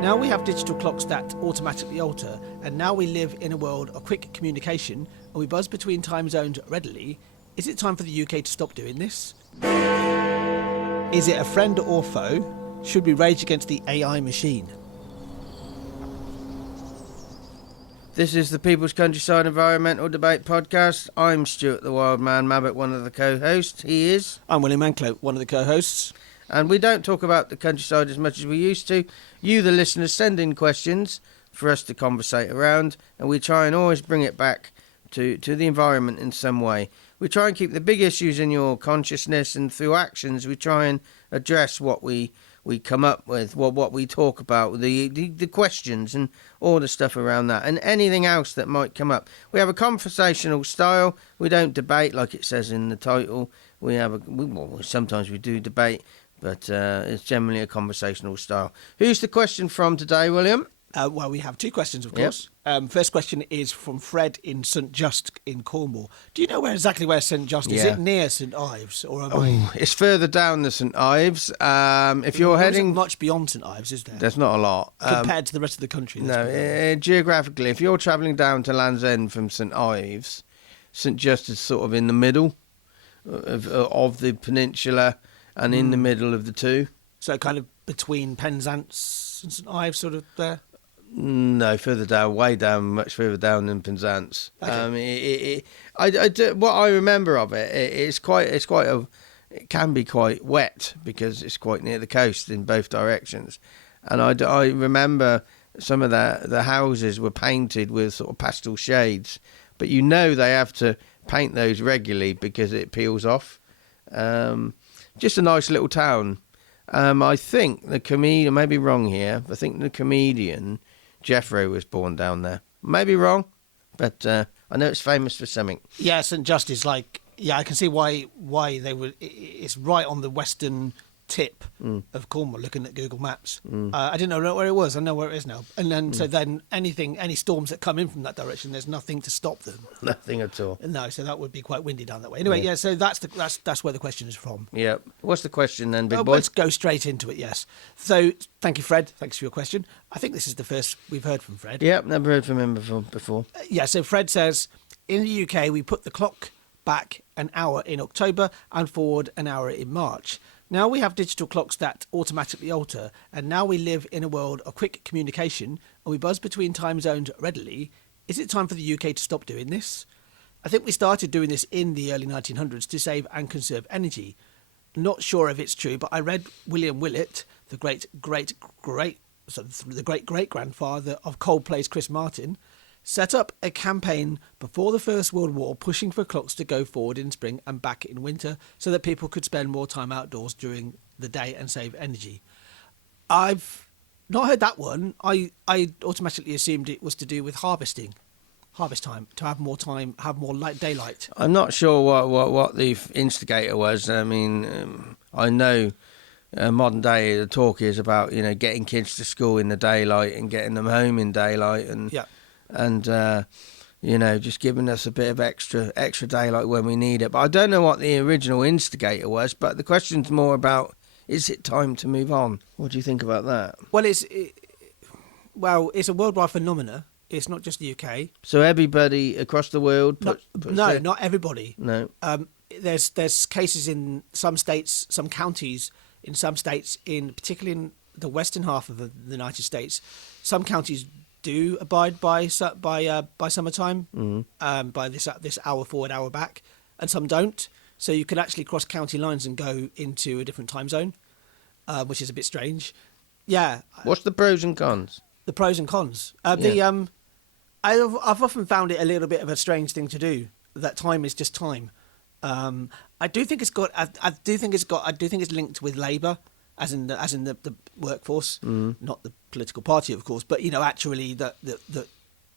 Now we have digital clocks that automatically alter, and now we live in a world of quick communication, and we buzz between time zones readily. Is it time for the UK to stop doing this? Is it a friend or foe? Should we rage against the AI machine? This is the People's Countryside Environmental Debate Podcast. I'm Stuart the Wild Man Mabbott, one of the co-hosts. He is. I'm William Willett, one of the co-hosts. And we don't talk about the countryside as much as we used to. You, the listeners, send in questions for us to conversate around, and we try and always bring it back to the environment in some way. We try and keep the big issues in your consciousness, and through actions we try and address what we come up with, what we talk about, the questions and all the stuff around that, and anything else that might come up. We have a conversational style. We don't debate like it says in the title. Sometimes we do debate, but it's generally a conversational style. Who's the question from today, William? Well, we have two questions, of course. Yep. First question is from Fred in St Just in Cornwall. Do you know exactly where St Just is? Is it near St Ives? It's further down than St Ives. If you're heading... Isn't much beyond St Ives, is there? There's not a lot. Compared to the rest of the country. No, geographically, if you're travelling down to Land's End from St Ives, St Just is sort of in the middle of the peninsula and in the middle of the two. So kind of between Penzance and St Ives, sort of there? No, further down, way down, much further down than Penzance. Okay. What I remember of it, it can be quite wet because it's quite near the coast in both directions. And I remember some of the houses were painted with sort of pastel shades, but they have to paint those regularly because it peels off. Just a nice little town. I think the comedian, I may be wrong here, I think the comedian Jeffrey was born down there. Maybe wrong, but I know it's famous for something. Yeah, St Just is I can see why they would. It's right on the western tip of Cornwall, looking at Google Maps. I didn't know where it was. I know where it is now. And then so then any storms that come in from that direction, there's nothing to stop them. Nothing at all. No, so that would be quite windy down that way. Anyway, so that's where the question is from. Yeah. What's the question then, big boy? Let's go straight into it. Yes. So thank you, Fred. Thanks for your question. I think this is the first we've heard from Fred. Yep, never heard from him before. So Fred says, in the UK we put the clock back an hour in October and forward an hour in March. Now we have digital clocks that automatically alter, and now we live in a world of quick communication, and we buzz between time zones readily. Is it time for the UK to stop doing this? I think we started doing this in the early 1900s to save and conserve energy. Not sure if it's true, but I read William Willett, the great-great-grandfather of Coldplay's Chris Martin, set up a campaign before the First World War pushing for clocks to go forward in spring and back in winter so that people could spend more time outdoors during the day and save energy. I've not heard that one. I automatically assumed it was to do with harvest time, to have more time, have more daylight. I'm not sure what the instigator was. I mean, I know modern day the talk is about getting kids to school in the daylight and getting them home in daylight and just giving us a bit of extra daylight when we need it. But I don't know what the original instigator was, but the question's more about, is it time to move on? What do you think about that? Well, it's a worldwide phenomenon. It's not just the UK. So everybody across the world not everybody. No. There's cases in some states, some counties in some states, particularly in the western half of the United States, some counties do abide by summertime, by this hour forward, hour back, and some don't. So you can actually cross county lines and go into a different time zone, which is a bit strange. Yeah. What's the pros and cons? The pros and cons. I've often found it a little bit of a strange thing to do. That time is just time. I do think it's linked with labour. As in the workforce, not the political party, of course, but actually that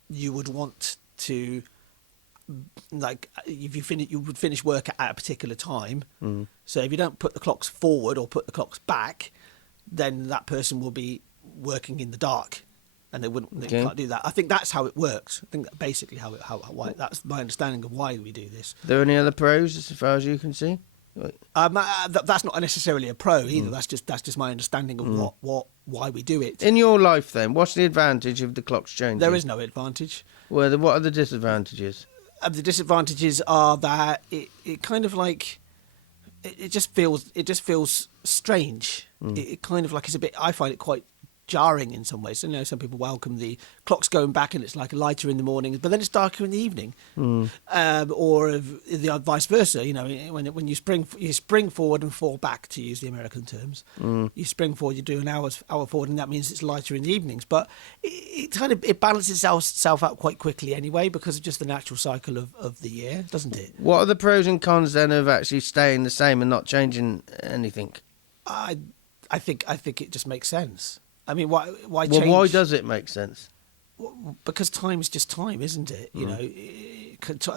you would want to, if you would finish work at a particular time. So if you don't put the clocks forward or put the clocks back, then that person will be working in the dark, and they can't do that. I think that's how it works. I think that's basically why that's my understanding of why we do this. Are there any other pros as far as you can see? That's not necessarily a pro either. That's just my understanding of why we do it. In your life, then, what's the advantage of the clocks changing? There is no advantage. Well, what are the disadvantages? The disadvantages are that it kind of like it just feels strange. It kind of like it's a bit. I find it quite jarring in some ways. You know, some people welcome the clocks going back and it's like lighter in the morning, but then it's darker in the evening, or the vice versa. You know, when you spring forward and fall back, to use the American terms. You spring forward, you do an hour forward, and that means it's lighter in the evenings. But it balances itself out quite quickly anyway, because of just the natural cycle of the year, doesn't it? What are the pros and cons then of actually staying the same and not changing anything? I think it just makes sense. I mean, why change? Well, why does it make sense? Because time is just time, isn't it? You know,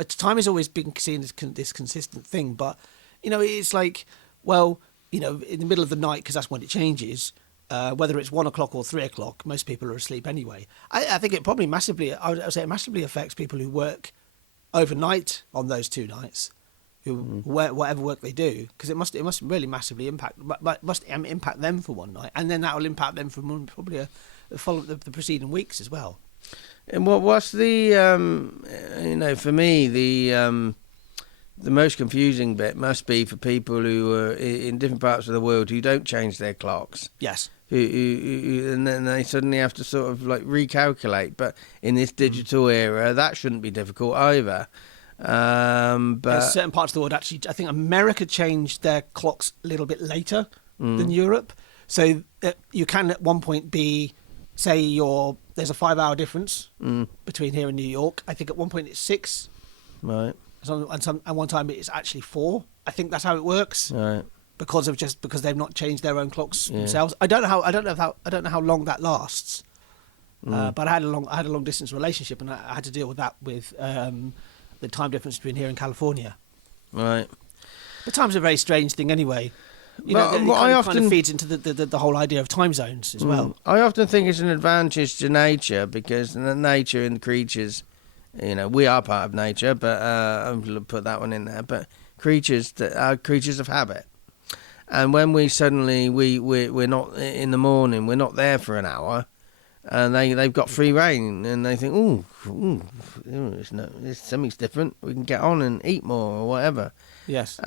time has always been seen as this consistent thing. But, you know, it's like, well, you know, in the middle of the night, because that's when it changes, whether it's 1 o'clock or 3 o'clock, most people are asleep anyway. I think it probably massively affects people who work overnight on those 2 nights, whatever work they do, because it must really massively impact them for one night, and then that will impact them for probably the preceding weeks as well. And what's the for me the most confusing bit must be for people who are in different parts of the world who don't change their clocks. Yes. And then they suddenly have to sort of like recalculate. But in this digital era, that shouldn't be difficult either. But there's certain parts of the world, actually, I think America changed their clocks a little bit later than Europe. So you can at one point be, say, there's a 5-hour difference between here and New York. I think at one point it's 6. Right. And one time it's actually 4. I think that's how it works. Right. Because they've not changed their own clocks themselves. I don't know how long that lasts. But I had a long distance relationship, and I had to deal with that with the time difference between here and California. Right. The time's a very strange thing anyway. It kind of feeds into the whole idea of time zones as well. I often think it's an advantage to nature, because the nature and the creatures, you know, we are part of nature, but I'm going to put that one in there. But creatures that are creatures of habit, and when we suddenly we're not in the morning, we're not there for an hour, and they've got free reign, and they think, something's different. We can get on and eat more or whatever. Yes.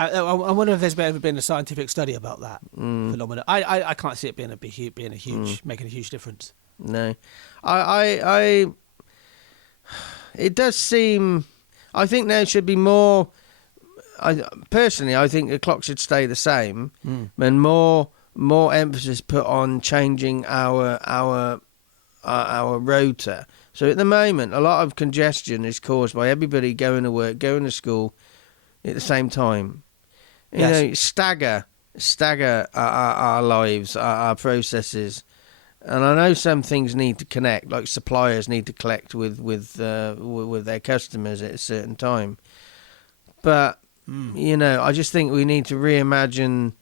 I wonder if there's ever been a scientific study about that phenomenon. I can't see it making a huge difference. No, it does seem. I think there should be more. Personally, I think the clock should stay the same, and more emphasis put on changing our rota. So at the moment, a lot of congestion is caused by everybody going to work, going to school at the same time. You know, stagger our lives, our processes. And I know some things need to connect, like suppliers need to collect with their customers at a certain time. But you know, I just think we need to reimagine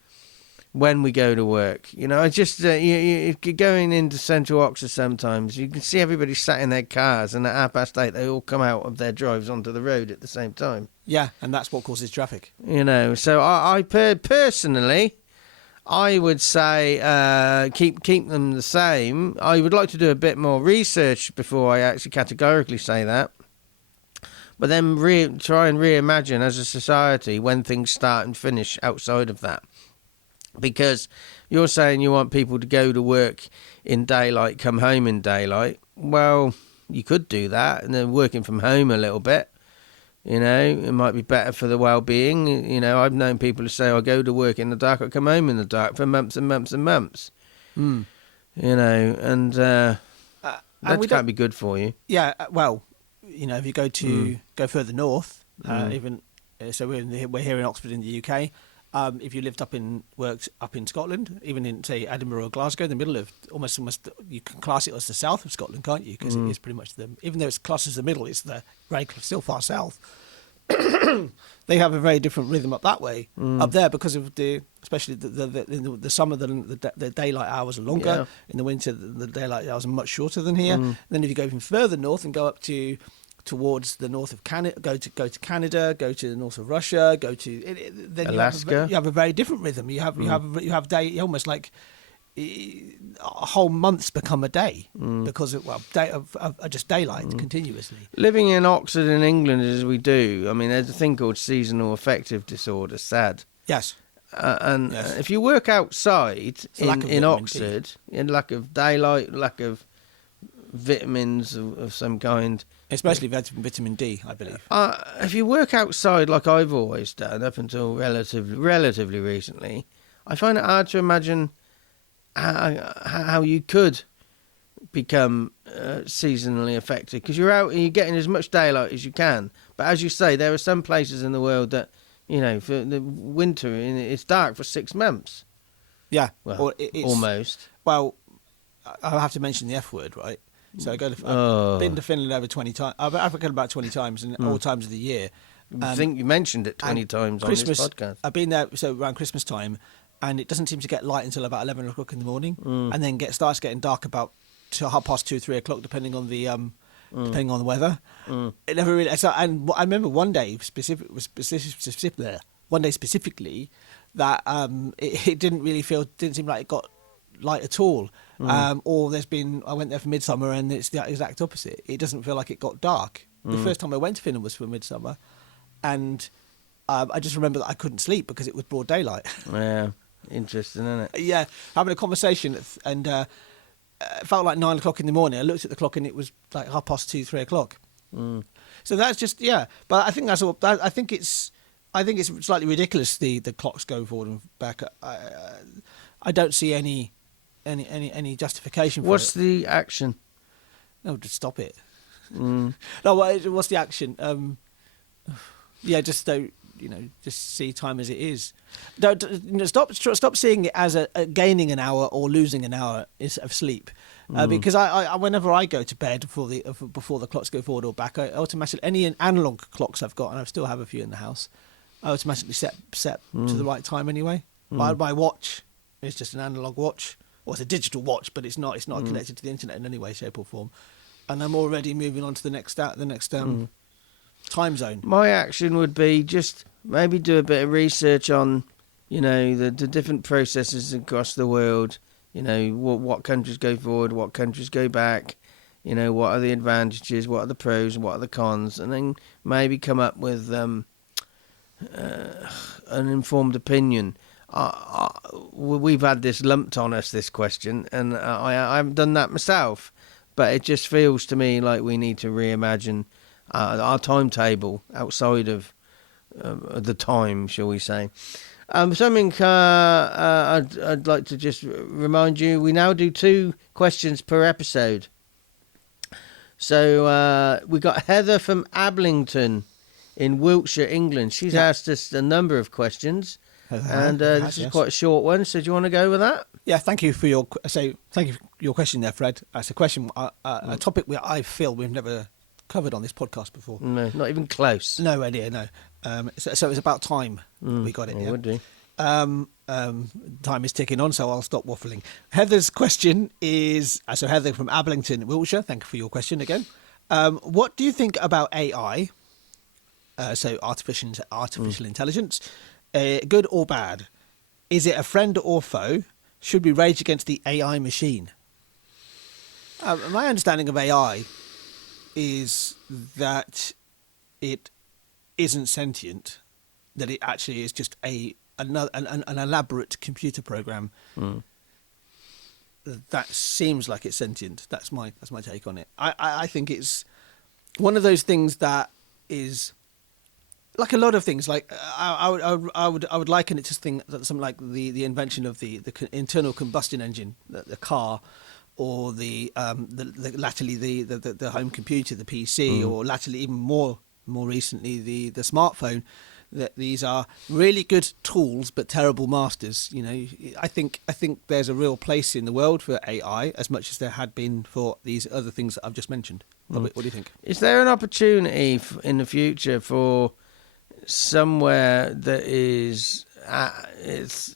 when we go to work. You know, I just you're going into Central Oxford sometimes, you can see everybody sat in their cars, and at 8:30 they all come out of their drives onto the road at the same time. Yeah, and that's what causes traffic. You know, so I personally, I would say keep them the same. I would like to do a bit more research before I actually categorically say that. But then try and reimagine as a society when things start and finish outside of that. Because you're saying you want people to go to work in daylight, come home in daylight. Well, you could do that, and then working from home a little bit. You know, it might be better for the well-being. You know, I've known people who say, I go to work in the dark, I come home in the dark for months and months and months. You know, and that can't be good for you. Yeah, well, you know, if you go further north, so we're here in Oxford in the UK. If you worked up in Scotland, even in, say, Edinburgh or Glasgow, the middle of almost, you can class it as the south of Scotland, can't you? Because it is pretty much even though it's classed as the middle, it's still far south. They have a very different rhythm up that way, up there, because of especially the summer, the daylight hours are longer. Yeah. In the winter, the daylight hours are much shorter than here. Then if you go even further north and go up to towards the north of Canada, go to Canada, go to the north of Russia, then Alaska. you have a very different rhythm. You have day almost like whole months become a day because of just daylight continuously. Living in Oxford in England as we do, I mean, there's a thing called seasonal affective disorder, SAD. Yes. And Yes. if you work outside in vitamin Oxford, in lack of daylight, lack of vitamins of some kind, Especially vitamin D, I believe. if you work outside like I've always done up until relatively recently, I find it hard to imagine how you could become seasonally affected, because you're out and you're getting as much daylight as you can. But as you say, there are some places in the world that, you know, for the winter it's dark for 6 months. Yeah. Well, Or it's, almost. Well, I have to mention the F word, right? So I've been to Finland over 20 times. I've been to Africa about 20 times in all times of the year. I think you mentioned it 20 times on this podcast. I've been there around Christmas time, and it doesn't seem to get light until about 11 o'clock in the morning, and then starts getting dark about 2:30, 3 o'clock, depending on the weather. It never really. So, and I remember one day specifically that it didn't seem like it got light at all. Or I went there for midsummer, and it's the exact opposite. It doesn't feel like it got dark. The first time I went to Finland was for midsummer, and I just remember that I couldn't sleep because it was broad daylight. Yeah, interesting, isn't it? Yeah, having a conversation, and it felt like 9 o'clock in the morning. I looked at the clock, and it was like 2:30, 3 o'clock. So that's just But I think that's all. I think it's slightly ridiculous. The clocks go forward and back. I don't see any justification for What's it. the action? No, just stop it. No, what's the action? Just don't. Just see time as it is. Don't stop seeing it as a gaining an hour or losing an hour of sleep. Because I whenever I go to bed before the clocks go forward or back, I automatically, any analog clocks I've got, and I still have a few in the house, I automatically set to the right time anyway. My watch is just an analog watch, or it's a digital watch, but it's not connected to the internet in any way, shape or form. And I'm already moving on to the next time zone. My action would be just maybe do a bit of research on, the different processes across the world. What countries go forward, what countries go back. What are the advantages, what are the pros, what are the cons, and then maybe come up with an informed opinion. We've had this lumped on us, this question, and I haven't done that myself, but it just feels to me like we need to reimagine our timetable outside of the time, shall we say. Something I'd like to just remind you, we now do 2 questions per episode. So we got Heather from Ablington in Wiltshire, England. She's asked us a number of questions, and this is quite a short one, so do you want to go with that? Yeah, thank you for your question there, Fred. It's a question, a topic I feel we've never covered on this podcast before. No, not even close. No idea, no. So it's about time we got it. It would do. Time is ticking on, so I'll stop waffling. Heather's question is, so Heather from Ablington, Wiltshire, thank you for your question again. What do you think about AI, so artificial intelligence, good or bad? Is it a friend or foe? Should we rage against the AI machine? My understanding of AI is that it isn't sentient, that it actually is just an elaborate computer program that seems like it's sentient. That's my take on it. I think it's one of those things that is like a lot of things. Like I would liken it to something like the invention of the internal combustion engine, the car, or latterly the home computer, the PC, or latterly even more recently the smartphone. That these are really good tools but terrible masters. I think there's a real place in the world for AI as much as there had been for these other things that I've just mentioned. What do you think? Is there an opportunity in the future for somewhere that is it's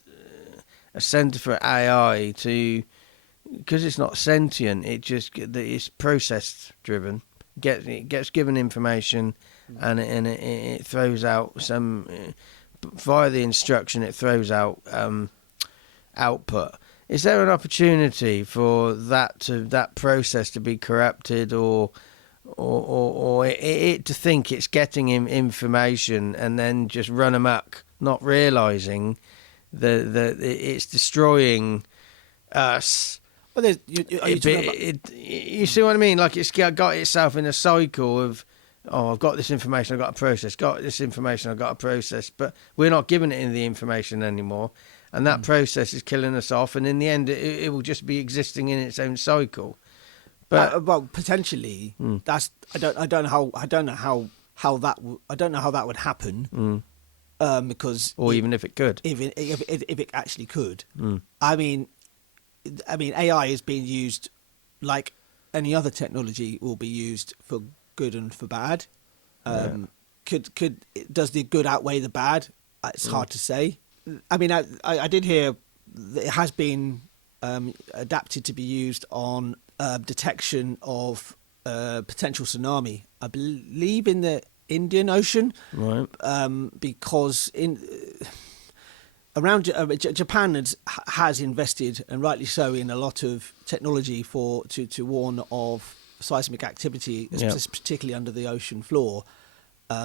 a centre for AI to, because it's not sentient, it's process driven, it gets given information, and it throws out some via the instruction. It throws out output. Is there an opportunity for that process to be corrupted, or it to think it's getting him information and then just run amok, not realising that it's destroying us? Well, You see what I mean? Like, it's got itself in a cycle of, I've got this information, I've got a process, got this information, I've got a process, but we're not giving it the information anymore, and that process is killing us off, and in the end it will just be existing in its own cycle. But well, potentially, that's I don't know how that would happen, because even if it could, if it actually could, I mean, AI is being used like any other technology will be used for good and for bad. Does the good outweigh the bad? It's hard to say. I mean, I did hear that it has been adapted to be used on detection of potential tsunami. I believe in the Indian Ocean, right? Because around Japan has invested, and rightly so, in a lot of technology to warn of seismic activity, particularly under the ocean floor,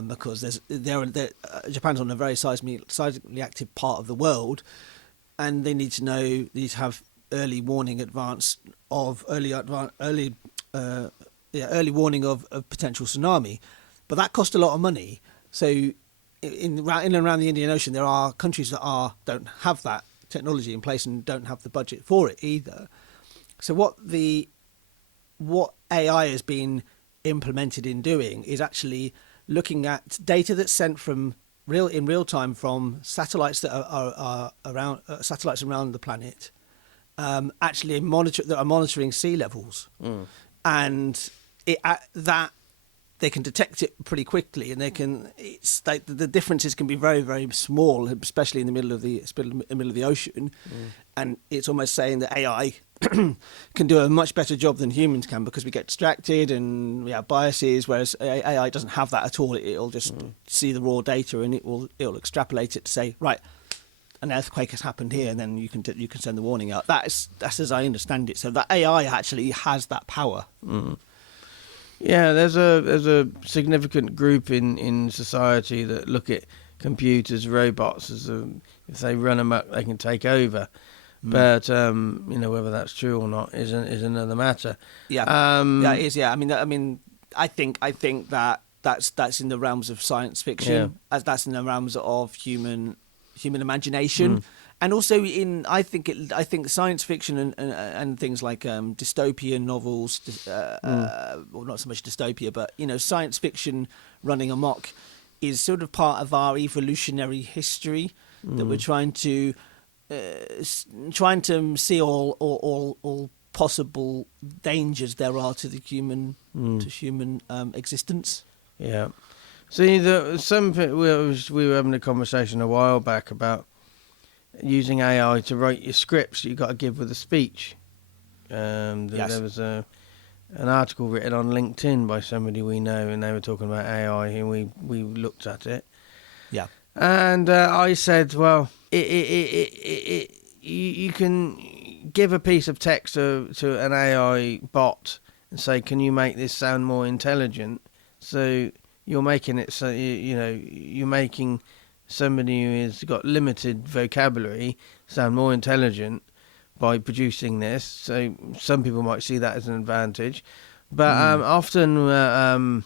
because Japan's on a very seismically active part of the world, and they need to have early warning early warning of potential tsunami, but that cost a lot of money. So in and around the Indian Ocean, there are countries that don't have that technology in place and don't have the budget for it either. So what AI has been implemented in doing is actually looking at data that's sent in real time from satellites that are around satellites around the planet, actually monitoring sea levels, and that they can detect it pretty quickly, and the differences can be very, very small, especially in the middle of the ocean, and it's almost saying that AI can do a much better job than humans can, because we get distracted and we have biases, whereas AI doesn't have that at all. It'll just see the raw data, and it'll extrapolate it to say, right, an earthquake has happened here, and then you can send the warning out. That's as I understand it. So that AI actually has that power. Yeah, there's a significant group in society that look at computers, robots as if they run amok, they can take over. But whether that's true or not is another matter. Yeah, it is. Yeah, I mean, I think that that's in the realms of science fiction, as that's in the realms of human imagination, and also I think science fiction and things like dystopian novels, well, not so much dystopia, but science fiction running amok is sort of part of our evolutionary history, that we're trying to see all possible dangers there are to the human existence. Yeah. See, we were having a conversation a while back about using AI to write your scripts you got to give with a speech. Yes. There was an article written on LinkedIn by somebody we know, and they were talking about AI, and we looked at it. Yeah. And I said, well, you can give a piece of text to an AI bot and say, can you make this sound more intelligent? So you're making it so you're making somebody who has got limited vocabulary sound more intelligent by producing this. So some people might see that as an advantage, but often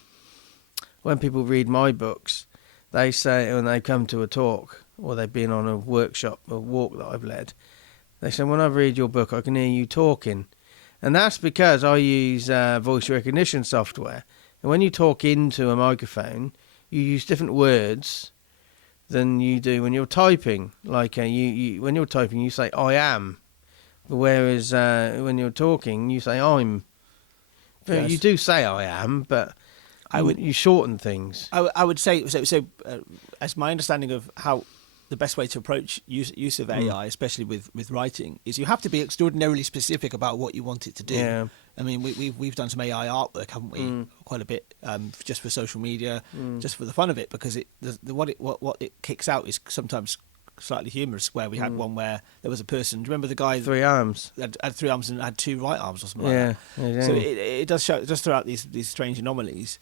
when people read my books, they say, when they come to a talk or they've been on a workshop or walk that I've led, they say, when I read your book, I can hear you talking. And that's because I use voice recognition software. And when you talk into a microphone, you use different words than you do when you're typing. Like when you're typing, you say I am, whereas when you're talking, you say I'm. Yes. You do say I am, but you shorten things. I would say so. As my understanding of how the best way to approach use of AI, especially with writing, is you have to be extraordinarily specific about what you want it to do. Yeah. I mean, we've done some AI artwork, haven't we? Quite a bit, just for social media, just for the fun of it, because what it kicks out is sometimes slightly humorous. Where we had one where there was a person. Do you remember the guy? 3 arms. Had 3 arms and had 2 right arms or something like that. Yeah. So it does throw out these strange anomalies.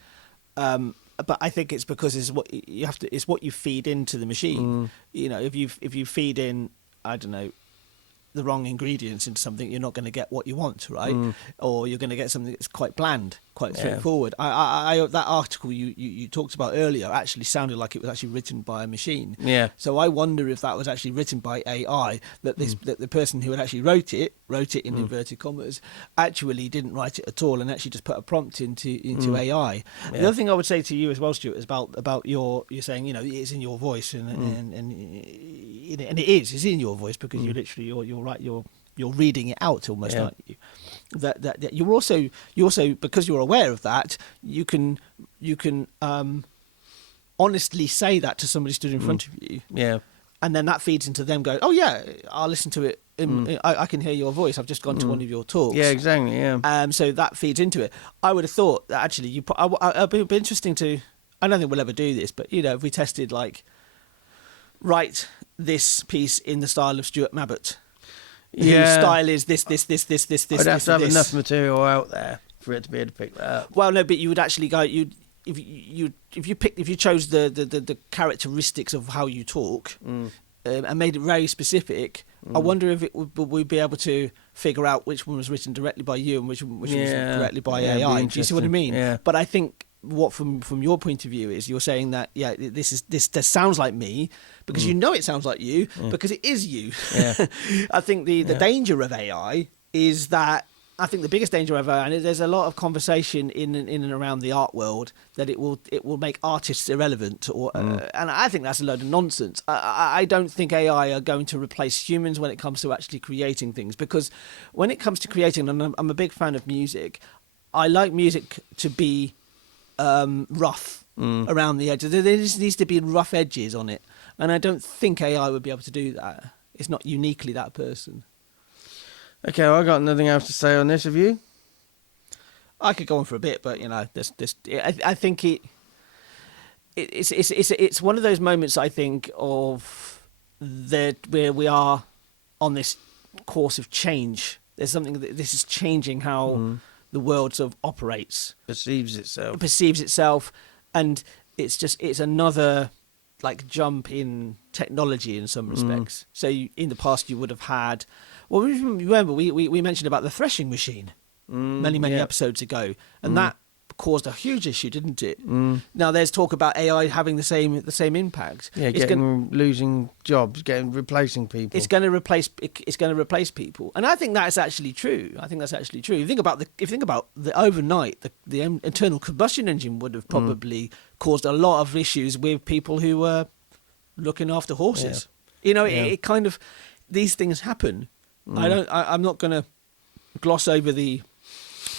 But I think it's because it's what you feed into the machine. You know, if you feed in, I don't know, the wrong ingredients into something, you're not going to get what you want, right? Or you're going to get something that's quite bland, quite straightforward. I that article you talked about earlier actually sounded like it was actually written by a machine. Yeah. So I wonder if that was actually written by AI, that the person who had actually wrote it in inverted commas, actually didn't write it at all and actually just put a prompt into AI. The other thing I would say to you as well, Stuart, is about you're saying, you know, it's in your voice and it is in your voice, because you literally you're right, you're reading it out almost, aren't you? That you're also because you're aware of that, you can honestly say that to somebody stood in front of you. Yeah. And then that feeds into them going, oh yeah, I'll listen to it. I can hear your voice. I've just gone to one of your talks. Yeah, exactly. Yeah. So that feeds into it. I would have thought that actually it'd be interesting to. I don't think we'll ever do this, but you know, if we tested like, write this piece in the style of Stuart Mabbott. Yeah. Whose style is this. I'd have to have enough material out there for it to be able to pick that up. Well, no, but you would actually go. If you chose the characteristics of how you talk and made it very specific, I wonder if we'd be able to figure out which one was written directly by you and which one was written directly by AI. Do you see what I mean? Yeah. But I think what from your point of view is you're saying that this sounds like me because you know it sounds like you because it is you. Yeah. I think the danger of AI is that. I think the biggest danger of AI, and there's a lot of conversation in and around the art world, that it will make artists irrelevant, and I think that's a load of nonsense. I don't think AI are going to replace humans when it comes to actually creating things, because when it comes to creating, and I'm a big fan of music, I like music to be rough around the edges. There just needs to be rough edges on it, and I don't think AI would be able to do that. It's not uniquely that person. Okay, well, I got nothing else to say on this. Have you? I could go on for a bit, but you know, I think it's one of those moments, I think, of that where we are on this course of change. There's something that this is changing how the world sort of operates, Perceives itself, and it's another like jump in technology in some respects. So in the past you would have had. Well, remember we mentioned about the threshing machine many episodes ago, and that caused a huge issue, didn't it? Now there's talk about AI having the same impact. Yeah, losing jobs, replacing people. It's going to replace people, and I think that's actually true. If you think about the overnight, the internal combustion engine would have probably caused a lot of issues with people who were looking after horses. Yeah. You know, it kind of, these things happen. I'm not going to gloss over I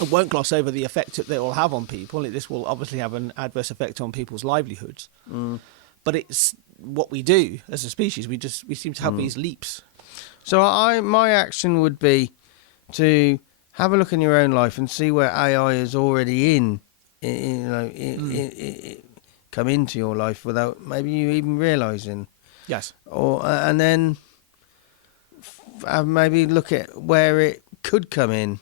won't gloss over the effect that it will have on people. This will obviously have an adverse effect on people's livelihoods. But it's what we do as a species. We seem to have these leaps. So my action would be to have a look in your own life and see where AI is already come into your life without maybe you even realising. Yes. Or and then maybe look at where it could come in.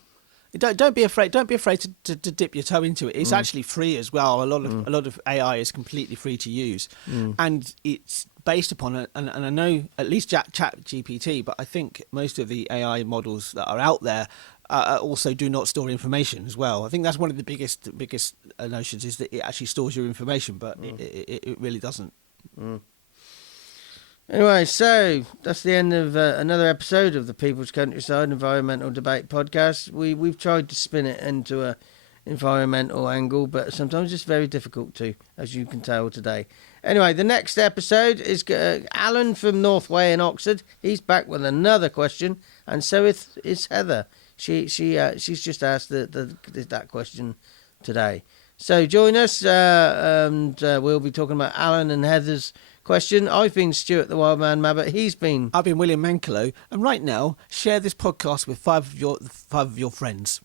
Don't be afraid. Don't be afraid to dip your toe into it. It's actually free as well. A lot of AI is completely free to use, and it's based upon and I know at least Chat GPT, but I think most of the AI models that are out there also do not store information as well. I think that's one of the biggest notions, is that it actually stores your information, but it really doesn't. Anyway, so that's the end of another episode of the People's Countryside Environmental Debate Podcast. We've tried to spin it into a environmental angle, but sometimes it's very difficult to, as you can tell today. Anyway, the next episode is Alan from Northway in Oxford. He's back with another question, and so is Heather. She's just asked that question today. So join us, and we'll be talking about Alan and Heather's question. I've been Stuart the Wild Man Mabbott. He's been... I've been William Mankelo, and right now, share this podcast with five of your friends.